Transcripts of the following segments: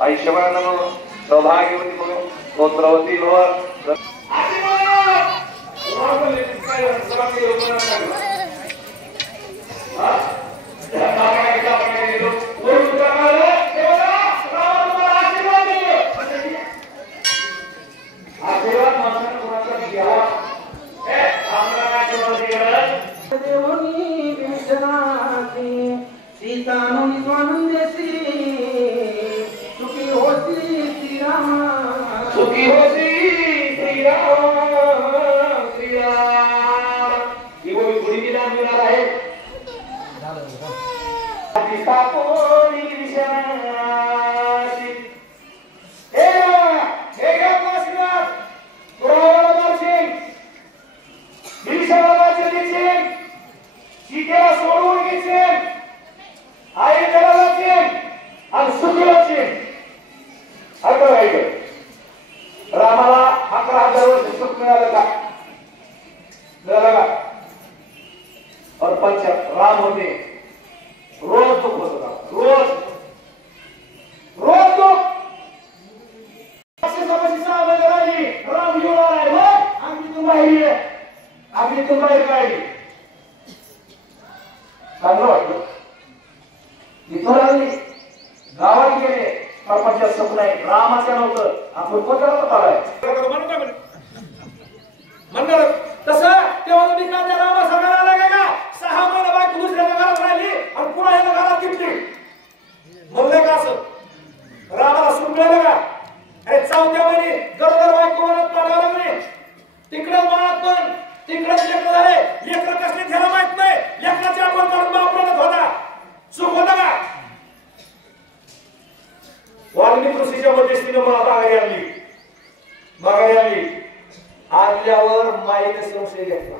आयुष्यवान सौभाग्यवती गोत्रवती सुखी होती श्री राम श्री राम ही गुढी विधान मिळणार आहे सोडून घ्यायचे आई जगाचे आणि सुखी रामाला 11,000 वर्ष सुख मिळालं का? मिळालं का? और पंच राम होते रोज दुख होत होता रोज रोज दुख राम येऊन आलाय आम्ही तुम बाहेर काढली चांगलं वाटलं इथं आली गावात गेले प्रपंचात सुख नाही रामाचं नव्हतं आपण कोणाला आलाय म्हणणार तसं तेव्हा मी का त्या रामा सगळ्याला आला का 6 महिने बायको दुसऱ्याच्या घरात राहिली आणि पुन्हा ह्याला घरात घेतली म्हणलं का असं रामाला सुख मिळालं का? अरे 4थ्या महिने गरोदर बायको म्हणत पाडावं लागले तिकडं मात पण तिकडंच लेकरं झाले लेकरं कसले त्याला माहित नाही लेकराची आठवण काढून बापरात होता सुख होता का? वाल्मिक ऋषीच्या मध्यस्थीने मला माघारी आली आल्यावर माईने संशय घेतला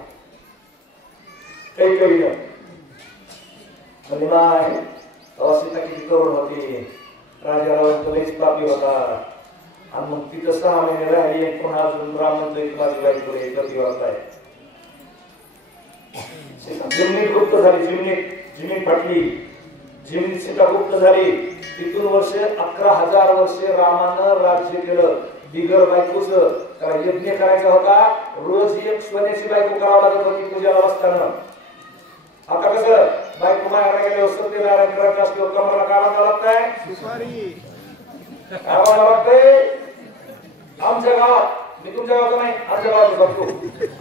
काही माय सीता किती करोड होती राजा रावण पापी होता आणि मग तिथं 6 महिने राहिली पुन्हा अजून ब्राह्मण माझी बायको गती वाचताय जमिनीत गुप्त झाली जमीन फाटली जमीन सीता गुप्त झाली तिथून वर्ष 11,000 वर्षे रामानं राज्य केलं बिगर बायकोच त्याला यज्ञ करायचा होता रोज एक सोन्याची बायको करावं लागत होती पूजेला बसताना आता कसं बायको मायाला गेल्यावर सत्यनारायण करायचं असतो कमराला काढायला लागतंय काढायला लागतंय आमच्या गावात मी तुमच्या गावात नाही आमच्या गावात बघतो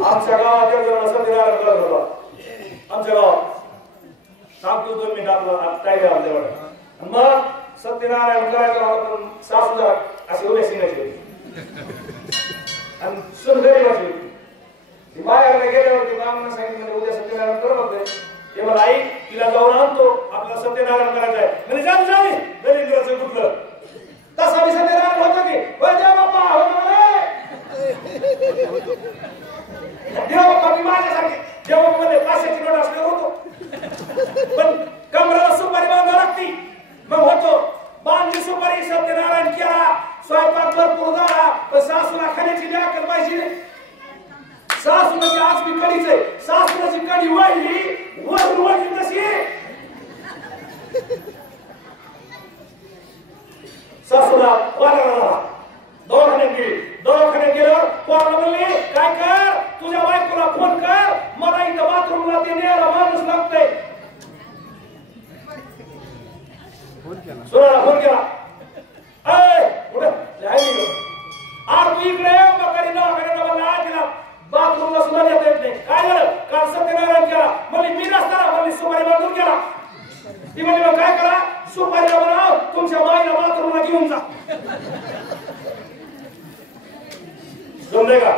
आमच्या गावात सत्यनारायण करत होता आमच्या गावात सांगतो 2 मिनिट आपलं काय आमच्याकडे मग सत्यनारायण करायचं होतं सासू जरा अशी उभे सिंगायची आणि सुंदरी बसली होती बाहेर गेल्यावरती ब्राह्मण सांगितलं उद्या सत्यनारायण करत होते ते मला आई तिला जाऊन आणतो आपल्याला सत्यनारायण करायचं आहे म्हणजे जाऊ दलिंद्राचं कुठलं तसा मी सत्यनारायण होतो की बाप्पा देव बाप्पा मी माझ्यासारखे देवामध्ये 500ची नोट असल्यावर होतो पण कमराला सुपारी बांधावी लागती मग होतो बांधली सुपारी सत्यनारायण केला स्वयंपाक भरपूर झाला तर सासूला खाण्याची अक्कल पाहिजे सासूची आज मी कडीच आहे सासूची कडी वाढली वरली तशी सासूला वाढला दवाखान्यात गेल्यावर पोराला म्हणले काय कर तुझ्या बायकोला फोन कर मला इथं बाथरूमला ते न्यायला माणूस लागतंय सोळा फोन केला तू इकडे तिला बाथरूमला सुद्धा देता येत नाही काय झालं काल सत्यनारायण केला म्हणली मी नसताना म्हणली सुपारी बांधून केला ती म्हणली मग काय करा सुपारीला बनाव तुमच्या माईला बाथरूमला घेऊन जा जमले का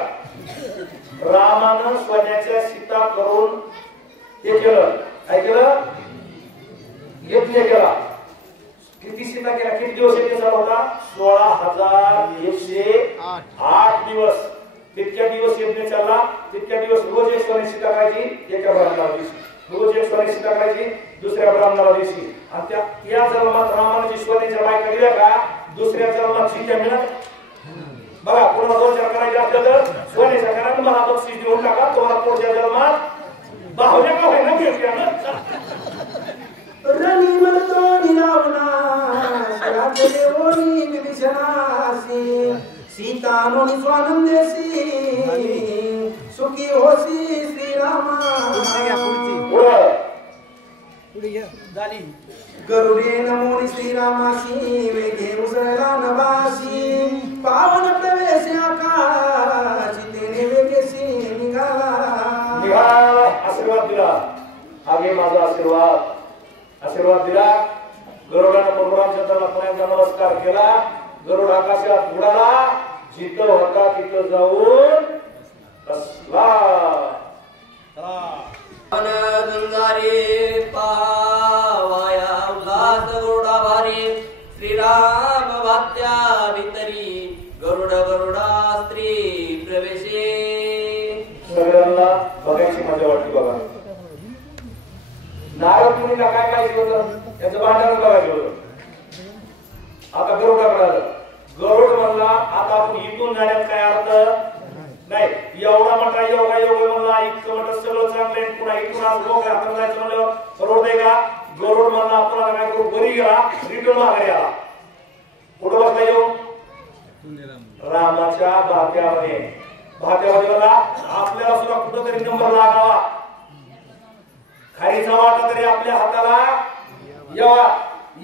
रामानं सोन्याच्या सीता करून हे केलं काय केलं यज्ञ केला किती सीता केला किती दिवस यज्ञ चालू होता 16,108 दिवस तितक्या दिवस यज्ञ चालला तितक्या दिवस रोज एक सोन्याची सीता करायची एका ब्राह्मणाला दिवशी रोज एक सोन्याची सीता करायची दुसऱ्या ब्राह्मणाला दिवशी आणि त्या जन्मात रामाने जी सोन्याच्या बायका दिल्या का दुसऱ्या जन्मात सीता मिळत बघा. कोणाला दोन चार करायचे असलं तर सोन्याच्या घरात मला बक्षीस देऊन टाका, तुम्हाला पुढच्या जन्मात बाहुल्या का होईना भेटल्या. रणी मनतोनी लावना राजले ओनी विभीषणासी सीता नोनी स्वानंदेसी सुखी होसी श्रीरामा. गरुडे नमोनी श्रीरामासी वेगे उसळला नवासी पावन प्रवेश आकाशी तेने वेगेसी निघाला. आशीर्वाद दिला. आगे माझा आशीर्वाद दिला. गरुडाने परशुरामचंद्राला पुन्हा नमस्कार केला. गरुड आकाशात उडाला. जिथं होता तिथं जाऊन बसला. गंगारे पावाया उल्हास गरुडा भारी श्रीराम वात्या भितरी गरुडा स्त्री प्रवेशे. सगळ्यांना बघायची मजा वाटली बघा. नारद मुनीला काय पाहिजे होतं? त्याचं भांडण बघायचं होतं. आता गरुडाकडे आलं. गरुड म्हणला आता आपण इथून जाण्यात काय अर्थ नाही. एवढा मोठा योगा म्हणला इतकं मोठं सगळं चांगलं आहे. पुन्हा इथून आज लोक हातात जायचं म्हणलं परवडतंय का? गरुड म्हणला आपण काय करू, बरी गेला रिटर्न माघारी आला. कुठं बसला येऊ? रामाच्या भात्यामध्ये म्हणला आपल्याला सुद्धा कुठंतरी नंबर लागावा, खारीचा वाटा तरी आपल्या हाताला यावा.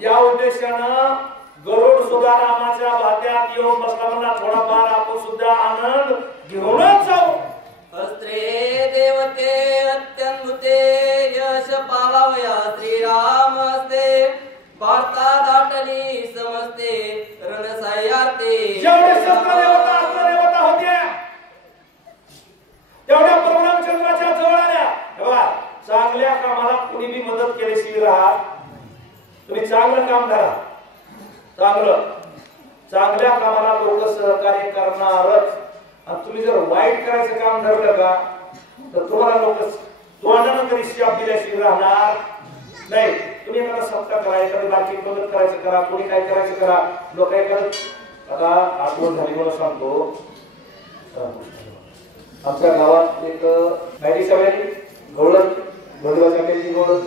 या उद्देशानं गरुड सुद्धा रामाच्या भात्यात येऊन बसला. म्हणला थोडाफार आपण सुद्धा आनंद घेऊनच जाऊ. अस्त्रे देवते अत्यंभुते यश पावावया श्रीराम हस्ते वार्ता दाटली समजते रणसायार्थे. जेवढे शस्त्र देवता अस्त्र देवता होत्या तेवढ्या परशुरामचंद्राच्या जवळ आल्या. बघा चांगल्या कामाला कुणी बी मदत केल्याशिवाय राहा. तुम्ही चांगलं काम करा. चांगल्या कामाला लोक सहकार्य करणारच. आणि तुम्ही जर वाईट करायचं काम ठरलं का तर तुम्हाला लोक तोंडानं तरी शाप दिल्याशिवाय राहणार नाही. तुम्ही एखादा सत्कार करा, एखादी बाकी मदत करायचं करा, कोणी काय करायचं करा. लोक एखादं आता आठवण झाली म्हणून सांगतो. आमच्या गावात एक माहिती सगळ्यांनी गवळण भद्राच्या केली गवळण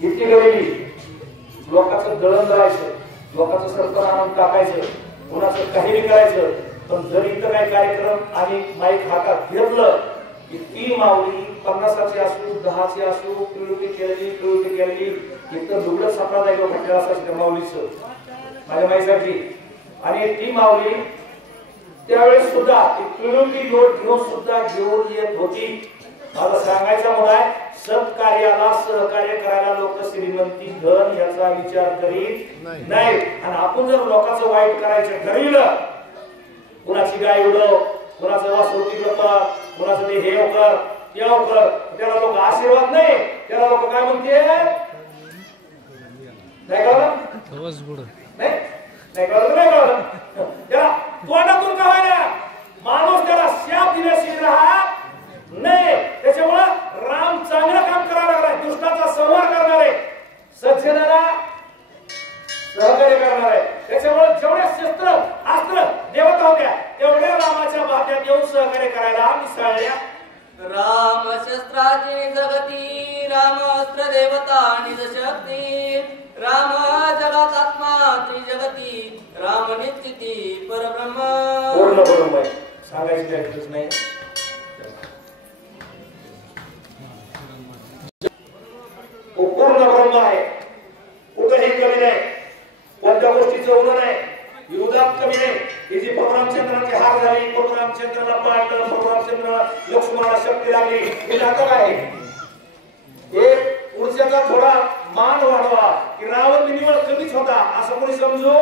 इतकी गरिबी. लोकांचं दळण दळायचं, लोकांचं सरपण आणून टाकायचं, कुणाचं काही करायचं. पण जर इथं काही कार्यक्रम आणि माईक हातात घेतलं की ती माऊली 50ची असू 10ची असू पिळुटी केलेली इथं दुबळं सापडा जायचं म्हटलं असायचं त्या माऊलीचं माझ्या माईसाठी. आणि ती माऊली त्यावेळेस सुद्धा ती पिळुटी लोट घेऊन सुद्धा घेऊन येत होती. मला सांगायचं मुद्दा आहे सत्कार्याला सहकार्य करायला लोक श्रीमंती धन याचा विचार करीत नाही. आणि आपण जर लोकांचं वाईट करायचं ठरविलं, कुणाची गाय उडव, कुणाचं वासरू तिकडं कर, कुणाचं ते हे कर ते कर, त्याला लोक आशीर्वाद नाही, त्याला लोक काय म्हणते नाही कळलं नाही कळलं त्याला तोंडातून का व्हायला माणूस त्याला शाप दिल्याशिवाय राहत नाही. त्याच्यामुळं राम चांगलं काम करायला लागलाय, दुष्टाचा संहार करणार आहे, सज्जनाला सहकार्य करणार आहे. त्याच्यामुळे जेवढे शस्त्र अस्त्र देवता होत्या तेवढ्या रामाच्या भात्यात येऊन सहकार्य करायला मिसळल्या. राम शस्त्राची जगती राम अस्त्र देवता निज शक्ती राम जगात आत्मा त्रिजगती राम निश्चिती परब्रह्म. पूर्ण ब्रह्म आहे, सांगायची गरज नाही. पूर्ण ब्रह्म आहे, कुठेही कमी नाही, कोणत्या गोष्टीचं उडं नाही, विरोधात कमी नाही. ही जी परशुरामचंद्राची हार झाली, परशुरामचंद्राला पाडलं, परशुरामचंद्र लक्ष्मणाला शक्ती लागली, हे नाटक आहे. एक ऊर्जेचा थोडा मान वाढवा की रावण निवळ कमीच होता असं कोणी समजू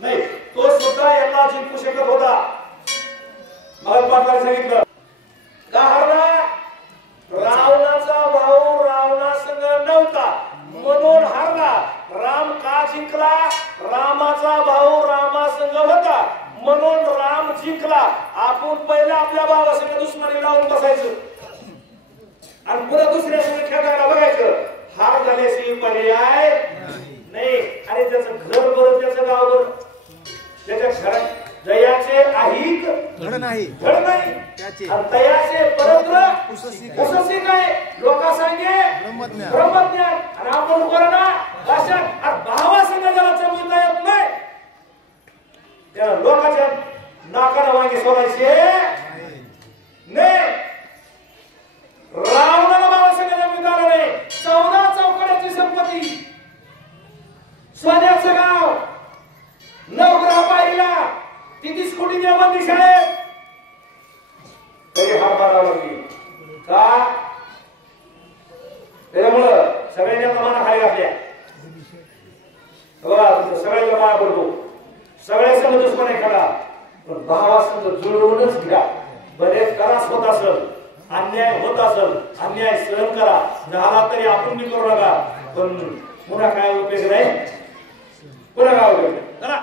नाही. तो सुद्धा याला जिंकू शकत होता. मला पाटलाने सांगितलं का हरला? रावणाचा भाऊ रावणासंग नव्हता म्हणून हरला. राम का जिंकला? रामाचा भाऊ रामासंग होता म्हणून राम जिंकला. आपण पहिला आपल्या भावासंग दुश्मनी लावून बसायचं आणि पुन्हा दुसऱ्या संग खेळायला बघायचं. हार झाल्याशी पर्याय नाही आणि त्याचं घर बरं त्याचं गाव बरं त्याच्या घरात दयाचे ऐहिक धड नाही त्याचे आणि दयाचे परत्र उससी काय लोकांसांगे ब्रह्मज्ञान आणि आपण कोरोना भाषा आणि भावासंग ज्याला जमवता येत नाही त्याला लोकांच्या नाकाला वांगे सोडायचे नाही रावणाला भावासंग जमवता आलं नाही 14 चौकड्याची संपत्ती सोन्याचं गाव नवग्रह पाहिला 30 कोटी देवांनी शाळेत तरी हार मारावा लागली का त्यामुळं सगळ्यांनी आता माना खाली घातल्या बघा सगळ्यांना माया पडतो सगळ्या संघ दुश्मन एखादा पण भावा संघ जुळवूनच घ्या बरेच त्रास होत असेल अन्याय होत असेल अन्याय सहन करा झाला तरी आपण मी करू नका पण पुन्हा काय उपयोग नाही पुन्हा काय उपयोग चला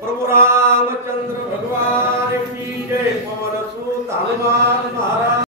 प्रभु रामचंद्र भगवान की जय पवन सुत हनुमान महाराज